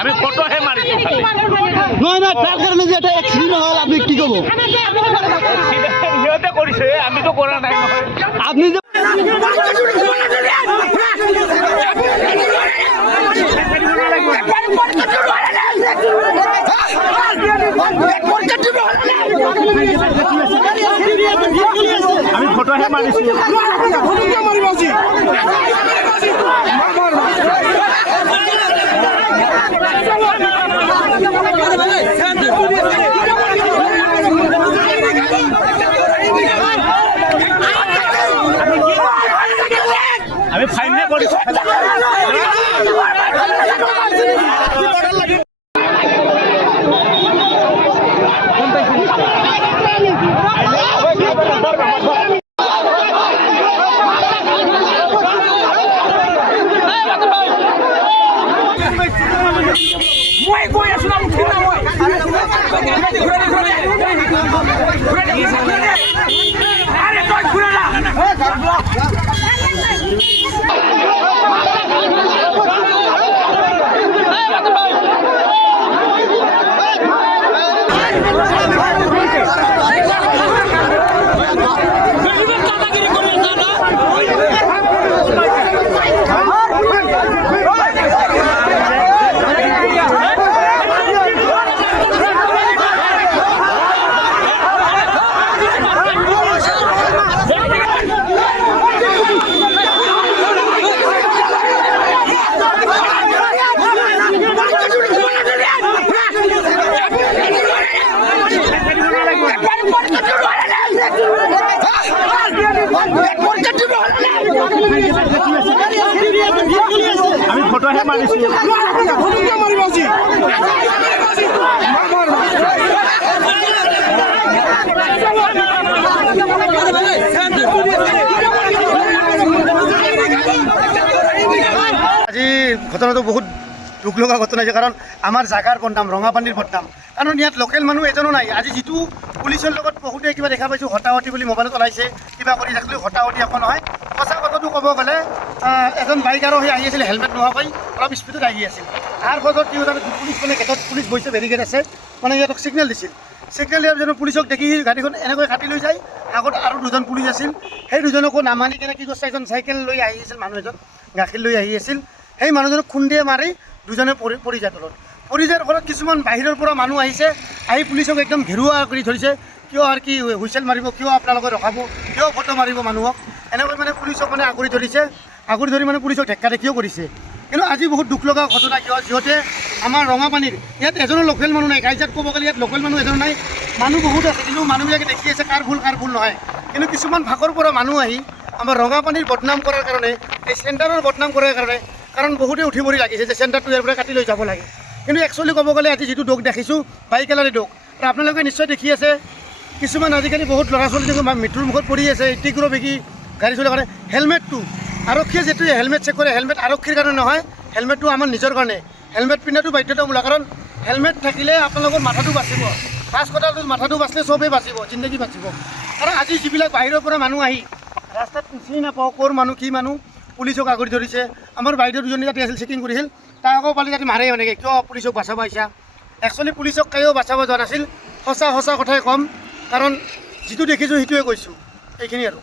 আমি ফটোহে মাৰিছোঁ নহয় নহয় তাৰ কাৰণে যে এটা এক্সিডেণ্ট হ'ল আপুনি কি ক'ব সিহঁতে কৰিছে আমিতো কৰা নাই নহয় আপনি যে আমি ফটোহে মাৰিছোঁ আমি ফাইনহে কৰিছোঁ আমি ফটোহে মাৰিছোঁ আজি ঘটনাটো বহুত দুখ লগা ঘটনা হৈছে কাৰণ আমাৰ জাগাৰ বদনাম ৰঙাপানীৰ বদনাম কাৰণ ইয়াত লোকেল মানুহ এজনো নাই আজি যিটো পুলিচৰ লগত বহুতে কিবা দেখা পাইছোঁ হতাহতি বুলি মোবাইলত ওলাইছে কিবা কৰি থাকিলেও হতাহতি একো নহয় সঁচা কথাটো ক'ব গ'লে এজন বাইক আৰু সেই আহি আছিল হেলমেট নোহোৱাকৈ অলপ স্পীডত আহি আছিল তাৰ ফলত কি হ'ল পুলিচ মানে গেটত পুলিচ বহিছে বেৰিকেড আছে মানে সিহঁতক ছিগনেল দিছিল ছিগনেল দিয়াৰ পিছত পুলিচক দেখি গাড়ীখন এনেকৈ কাটি লৈ যায় আগত আৰু দুজন পুলিচ আছিল সেই দুজনকো নামানি কেনে কি কৰিছে এজন চাইকেল লৈ আহি আছিল মানুহ এজন গাখীৰ লৈ আহি আছিল সেই মানুহজনক খুন্দিয়ে মাৰি দুজনে পৰি যায় তলত পৰি যোৱাৰ ফলত কিছুমান বাহিৰৰ পৰা মানুহ আহিছে আহি পুলিচক একদম ঘেৰুৱা কৰি ধৰিছে কিয় আৰু কি হুইচেল মাৰিব কিয় আপোনালোকে ৰখাব কিয় ফটো মাৰিব মানুহক এনেকৈ মানে পুলিচক মানে আগুৰি ধৰিছে আগুৰি ধৰি মানে পুলিচক ঢেক্কা দেখিও কৰিছে কিন্তু আজি বহুত দুখ লগা ঘটনা কিয় যিহেতু আমাৰ ৰঙাপানীৰ ইয়াত এজনো লোকেল মানুহ নাই কাইজাত ক'ব গ'লে ইয়াত লোকেল মানুহ এজনো নাই মানুহ বহুত আছে কিন্তু মানুহবিলাকে দেখি আছে কাৰ ভুল নহয় কিন্তু কিছুমান ভাগৰ পৰা মানুহ আহি আমাৰ ৰঙাপানীৰ বদনাম কৰাৰ কাৰণে এই চেণ্টাৰৰ বদনাম কৰাৰ কাৰণে কাৰণ বহুতে উঠি পৰি লাগিছে যে চেণ্টাৰটো ইয়াৰ পৰা কাটি লৈ যাব লাগে কিন্তু একচুৱেলি ক'ব গ'লে আজি যিটো দুখ দেখিছোঁ বাইকেলাৰে দুখ আৰু আপোনালোকে নিশ্চয় দেখি আছে কিছুমান আজিকালি বহুত ল'ৰা ছোৱালী মৃত্যুৰ মুখত পৰি আছে 80 কিলো বেগী গাড়ী চলাৰ কাৰণে হেলমেটটো আৰক্ষীয়ে যিটো হেলমেট চেক কৰে হেলমেট আৰক্ষীৰ কাৰণে নহয় হেলমেটটো আমাৰ নিজৰ কাৰণে হেলমেট পিন্ধাটো বাধ্যতামূলক কাৰণ হেলমেট থাকিলে আপোনালোকৰ মাথাটো বাচিব ফাৰ্ষ্ট কথাটো মাথাটো বাচিলে চবেই বাচিব জিন্দগী বাচিব কাৰণ আজি যিবিলাক বাহিৰৰ পৰা মানুহ আহি ৰাস্তাত চিনি নাপাওঁ ক'ৰ মানুহ কি মানুহ পুলিচক আগুৰি ধৰিছে আমাৰ বাইদেউ দুজনী যাতে আছিল চেকিং কৰিছিল তাক আকৌ পালি যাতে মাৰে এনেকৈ কিয় পুলিচক বাচাব আহিছা একচুৱেলি পুলিচক কায়ো বাচাব যোৱা নাছিল সঁচা কথাই ক'ম কাৰণ যিটো দেখিছোঁ সেইটোৱে কৈছোঁ এইখিনি আৰু